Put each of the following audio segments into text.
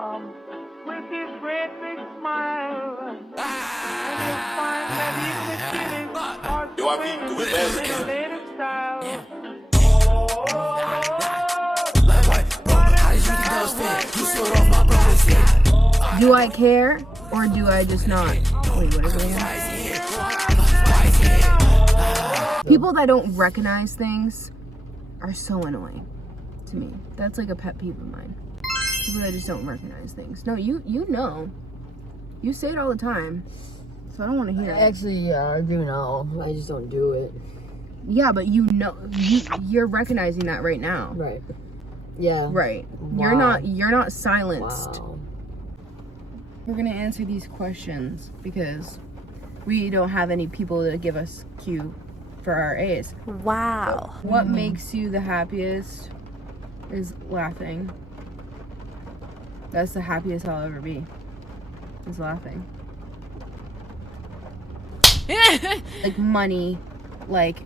with his red big smile. And you'll find that he's the killing or the latest style. Do I care or do I just not? Wait, what is it? People that don't recognize things are so annoying to me. That's like a pet peeve of mine. People that just don't recognize things. No, you know. You say it all the time. So I don't want to hear it. Actually, yeah, I do know. I just don't do it. Yeah, but you know, you're recognizing that right now. Right. Yeah. Right. Wow. You're not silenced. Wow. We're gonna answer these questions because we don't have any people to give us cue for our A's. Wow. What makes you the happiest is laughing. That's the happiest I'll ever be. Is laughing. Like money, like,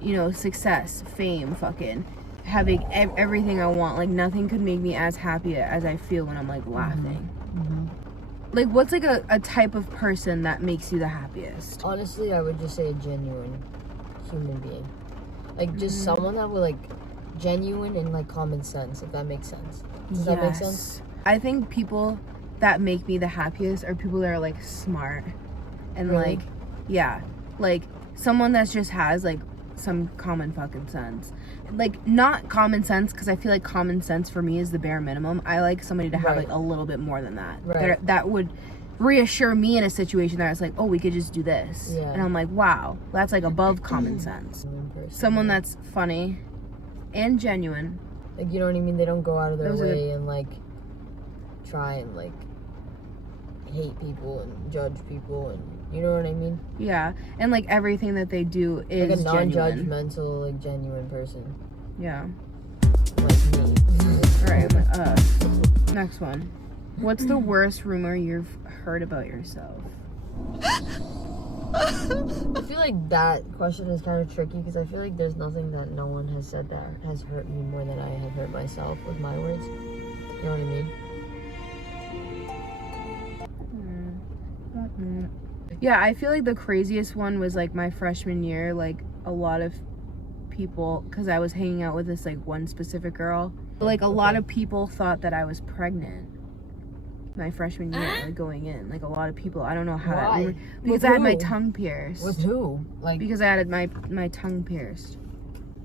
you know, success, fame, fucking having everything I want. Like nothing could make me as happy as I feel when I'm like laughing. Mm-hmm. Like what's like a type of person that makes you the happiest? Honestly, I would just say a genuine human being. Like just someone that would like genuine and like common sense, if that makes sense. Does that make sense? I think people that make me the happiest are people that are like smart and Really? like, yeah, like someone that just has like some common fucking sense. Like not common sense, because I feel like common sense for me is the bare minimum. I like somebody to have Right. like a little bit more than that. Right. That would reassure me in a situation that it's like, oh, we could just do this. Yeah. And I'm like, wow, that's like above common sense. Someone that's funny and genuine. Like, you know what I mean? They don't go out of their Those are way and like try and like hate people and judge people, and you know what I mean? Yeah, and like everything that they do is like a genuine. non-judgmental, like genuine person. Yeah. Like me. Alright, next one. What's the worst rumor you've heard about yourself? I feel like that question is kind of tricky because I feel like there's nothing that no one has said that has hurt me more than I have hurt myself with my words. You know what I mean? Yeah, I feel like the craziest one was like my freshman year. Like a lot of people, because I was hanging out with this like one specific girl, like a lot of people thought that I was pregnant my freshman year, like going in. Like a lot of people, I don't know how Why? that, because With I had my who? tongue pierced. With who? Like, Because I had my tongue pierced.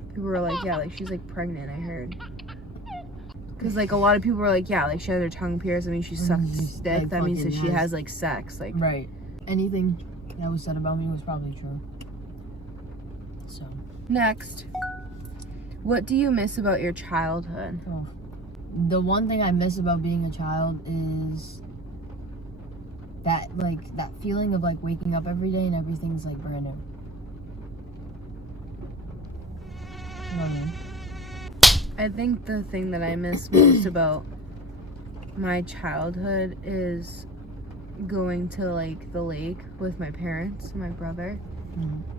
People were like, yeah, like she's like pregnant, I heard. Because like a lot of people were like, yeah, like she had her tongue pierced, I mean she sucked dick, like, that means that fucking she has- has like sex, like. right. Anything that was said about me was probably true. So. Next, what do you miss about your childhood? Oh. The one thing I miss about being a child is that, like, that feeling of, like, waking up every day and everything's, like, brand new. You know what I mean? I think the thing that I miss most about my childhood is going to, like, the lake with my parents, my brother,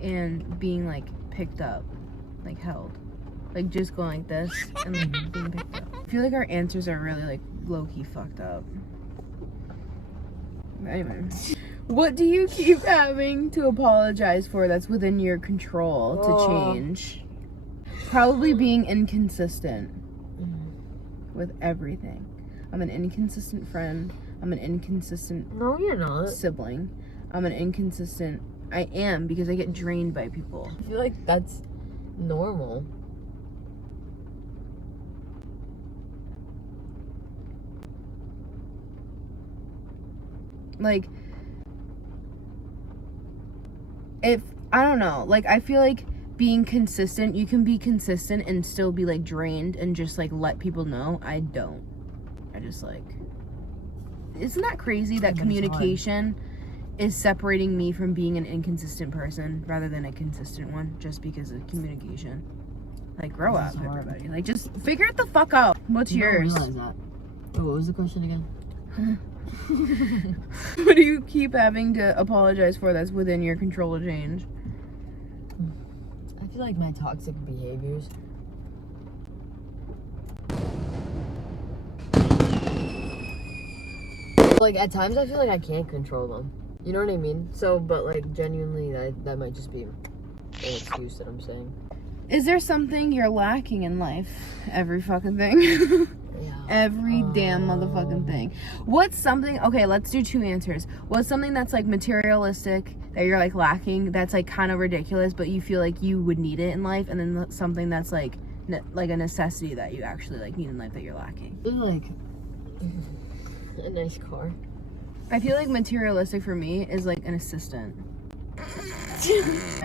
and being, like, picked up, like, held. Like, just going like this and, like, being picked up. I feel like our answers are really, like, low-key fucked up. Anyway. What do you keep having to apologize for that's within your control to change? Probably being inconsistent with everything. I'm an inconsistent friend. I'm an inconsistent No, you're not. sibling. I'm an inconsistent... I am, because I get drained by people. I feel like that's normal. Like, if... I don't know. Like, I feel like being consistent, you can be consistent and still be, like, drained and just, like, let people know. I don't. I just, like... Isn't that crazy that communication is separating me from being an inconsistent person rather than a consistent one just because of communication? Like, grow up, everybody. Like, just figure it the fuck out. What's yours? I don't realize that. Oh, what was the question again? What do you keep having to apologize for that's within your control to change? I feel like my toxic behaviors. Like, at times I feel like I can't control them. You know what I mean? So, but like, genuinely, that might just be an excuse that I'm saying. Is there something you're lacking in life? Every fucking thing. Yeah. Every damn motherfucking thing. What's something, okay, let's do 2 answers. What's something that's like materialistic that you're like lacking, that's like kind of ridiculous, but you feel like you would need it in life, and then something that's like a necessity that you actually like need in life that you're lacking? Like a nice car. I feel like materialistic for me is like an assistant.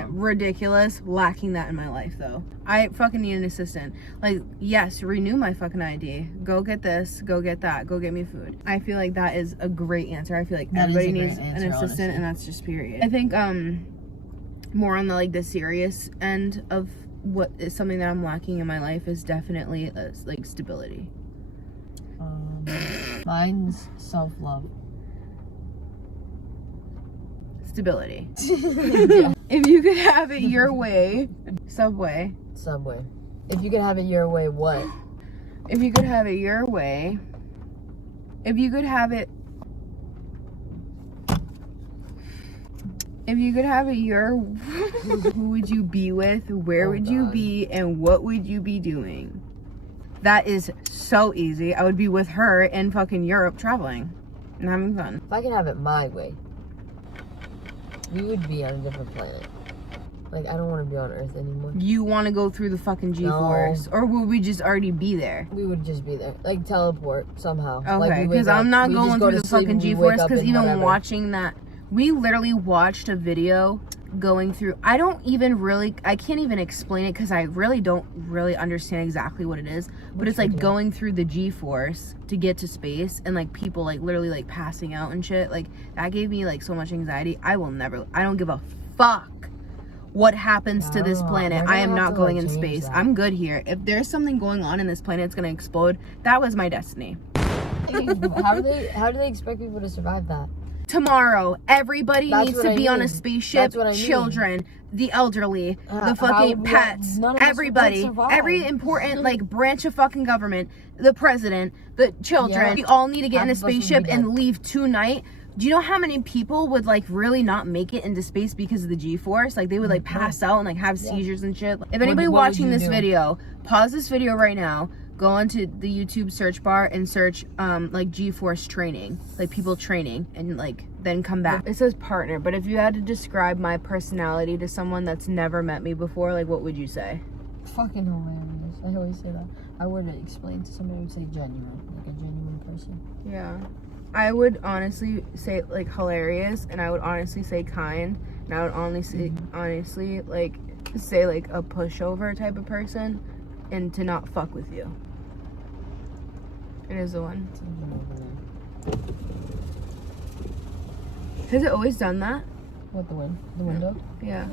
Ridiculous, lacking that in my life though. I fucking need an assistant. Like, yes, renew my fucking ID, go get this, go get that, go get me food. I feel like that is a great answer. I feel like that everybody needs answer, an assistant, honestly. And that's just period. I think more on the like the serious end of what is something that I'm lacking in my life is definitely like stability. Mine's self-love. Stability. Yeah. If you could have it your way, Subway. If you could have it your way, what? If you could have it your way. If you could have it. If you could have it your. Who would you be with? Where would you be? And what would you be doing? That is so easy. I would be with her in fucking Europe traveling and having fun. If I could have it my way, we would be on a different planet. Like, I don't want to be on Earth anymore. You want to go through the fucking G-force? No. Or would we just already be there? We would just be there. Like, teleport somehow. Okay, because I'm not going through the fucking G-force, because even watching that, we literally watched a video going through, I can't even explain it because I really don't really understand exactly what it is, but it's like going through the G-force to get to space, and like people like literally like passing out and shit. Like, that gave me like so much anxiety. I don't give a fuck what happens to this planet. I am not going in space. I'm good here. If there's something going on in this planet, it's gonna explode. That was my destiny. How do they expect people to survive that? Tomorrow, everybody needs to be on a spaceship. Children, the elderly, the fucking pets, everybody, every important like branch of fucking government, the president, the children. We all need to get in a spaceship and leave tonight. Do you know how many people would like really not make it into space because of the G-force? Like, they would like pass out and like have seizures and shit. If anybody watching this video, pause this video right now. Go onto the YouTube search bar and search like G-force training, like people training, and like then come back. It says partner, but if you had to describe my personality to someone that's never met me before, like, what would you say? Fucking hilarious. I always say that. I would explain to somebody, I would say genuine, like a genuine person. Yeah, I would honestly say like hilarious, and I would honestly say kind, and I would honestly like say like a pushover type of person, and to not fuck with you. It is the one. Has it always done that? What, the window? Yeah.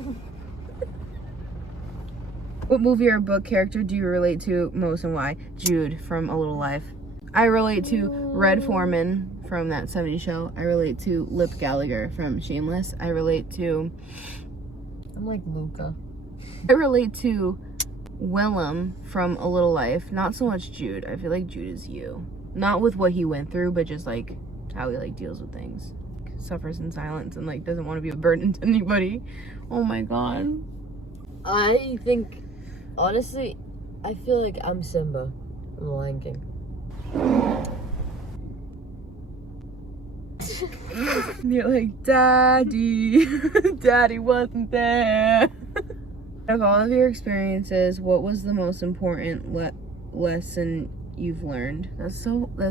What movie or book character do you relate to most, and why? Jude from A Little Life. I relate to Red Foreman from That 70s Show. I relate to Lip Gallagher from Shameless. I relate to... I'm like Luca. I relate to Willem from A Little Life. Not so much Jude. I feel like Jude is you. Not with what he went through, but just like how he like deals with things. Suffers in silence and like doesn't want to be a burden to anybody. Oh my god. I think, honestly, I feel like I'm Simba from The Lion King. You're like, Daddy. Daddy wasn't there. Of all of your experiences, what was the most important lesson you've learned? That's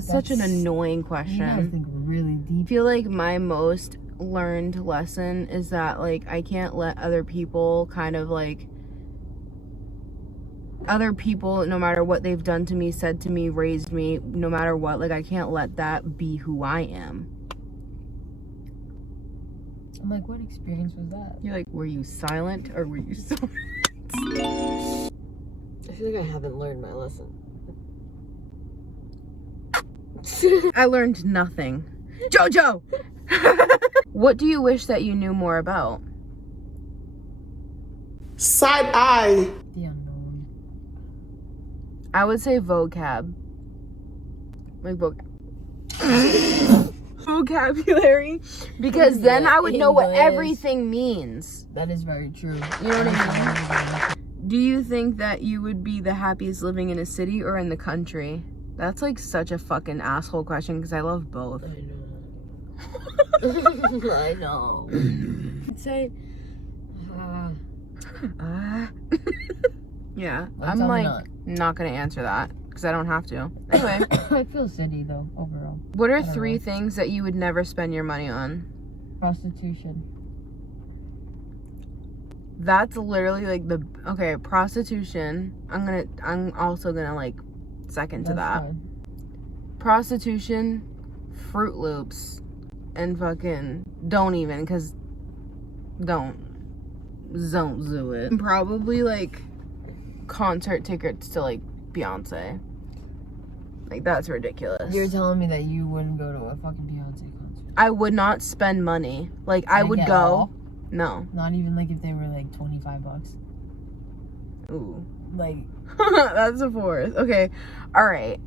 such an annoying question. You gotta think really deep. I feel like my most learned lesson is that like I can't let other people kind of like no matter what they've done to me, said to me, raised me, no matter what, like I can't let that be who I am. I'm like, what experience was that? You're like, were you silent or were you silent? I feel like I haven't learned my lesson. I learned nothing. Jojo! What do you wish that you knew more about? Side eye. The unknown. I would say vocab. Like vocab. vocabulary because then I would know what English. everything means. That is very true. You know what I mean? Do you think that you would be the happiest living in a city or in the country? That's like such a fucking asshole question because I love both. I know. I'd say, yeah, Well, I'm tell me like not gonna answer that because I don't have to. Anyway, I feel city though, overall. what are I don't 3 know. things that you would never spend your money on? Prostitution. That's literally like okay, prostitution. I'm also gonna like second to that. Fine. Prostitution, Fruit Loops, and fucking don't even, cause don't do it. Probably like concert tickets to like Beyonce. Like that's ridiculous. You're telling me that you wouldn't go to a fucking Beyonce concert? I would not spend money. Like I would Like, at go. all? No. Not even like if they were like $25. Ooh. Like, That's a force. Okay. All right.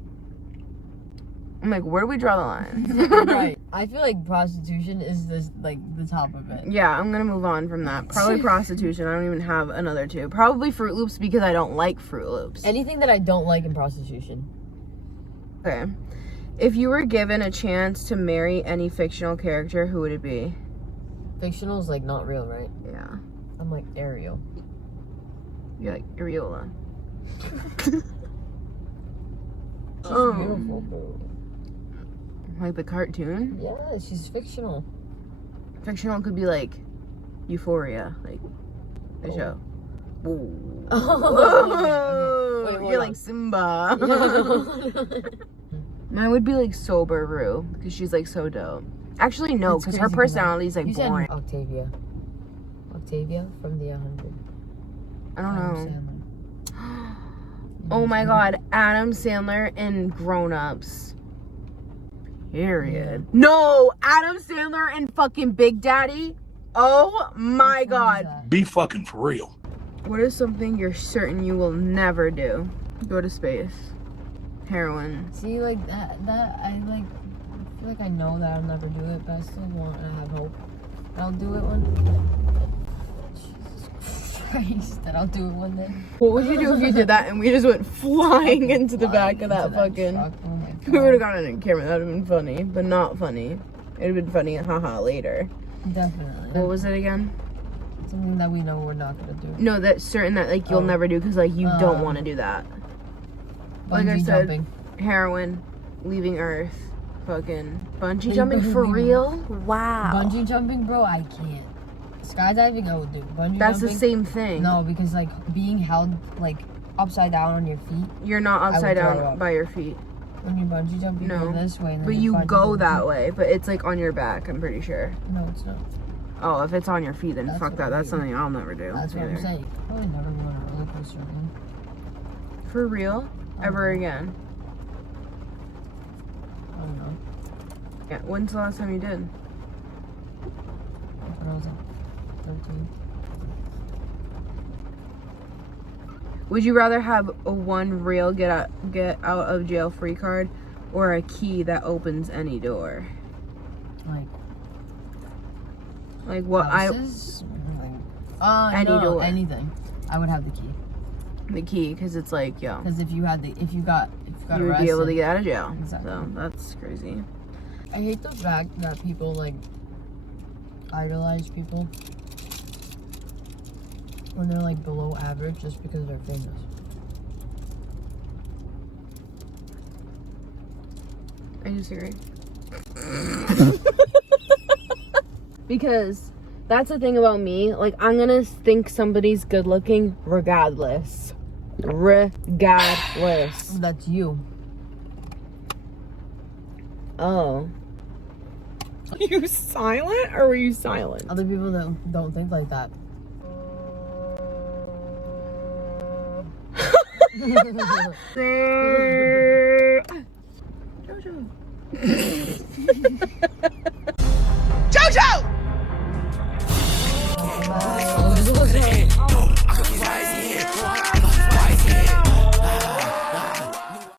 I'm like, where do we draw the line? right. I feel like prostitution is this like the top of it. Yeah, I'm gonna move on from that. Probably prostitution. I don't even have another 2. Probably Fruit Loops because I don't like Fruit Loops. Anything that I don't like in prostitution. Okay. If you were given a chance to marry any fictional character, who would it be? Fictional is like not real, right? Yeah. I'm like Ariel. You're like Ariola. She's beautiful, bro. Like the cartoon? Yeah, she's fictional. Fictional could be like Euphoria, like the Oh. show. Ooh. Oh, okay. Wait, You're hold like Simba. on. Mine would be like Soberru because she's like so dope. Actually, no, That's because her crazy, personality is like You said boring. Octavia. Octavia from the 100. I don't know. Adam Sandler. Oh my god, Adam Sandler in Grown Ups. Period. No, Adam Sandler and fucking Big Daddy. Oh my Which one is god. that? Be fucking for real. What is something you're certain you will never do? Go to space. Heroin. See, like that I like feel like I know that I'll never do it, but I still want and I have hope that I'll do it Jesus Christ, that I'll do it one day. What would you do if you did that and we just went flying into the back of that Into fucking... truck. Oh my We would have God. gotten it on camera. That would have been funny, but not funny. It would have been funny, haha, later. Definitely. What was it again? Something that we know we're not gonna do. No, that's certain that like you'll Oh. never do because like you don't want to do that. Like I Bungee said, jumping. heroin, leaving Earth, fucking bungee Hey, jumping for bungee- real? Wow. Bungee jumping, bro, I can't. Skydiving, I would do. Bungee That's the jumping, same thing. no, because like being held like upside down on your feet You're not I would upside throw down up. by your feet. when you bungee jump. You No. go this way, and then But you bungee go jump. that way, but it's like on your back, I'm pretty sure. No, it's not. Oh, if it's on your feet, then That's fuck what that. I That's do. something I'll never do. That's what I'm either. saying. Probably never go on a roller coaster again. For real? Ever Okay. again? I don't know. Yeah. When's the last time you did? When I was like 13. Would you rather have a one real get out of jail free card or a key that opens any door? Like what Houses? Any no, door. anything. I would have the key. the key because it's like yo, Because if you got you would arrested, be able to get out of jail. Exactly. So that's crazy. I hate the fact that people like idolize people when they're like below average just because they're famous. I disagree. Because that's the thing about me. Like, I'm gonna think somebody's good looking regardless. Regardless. That's you. Oh. Are you silent or were you silent? Other people that don't think like that. Jojo.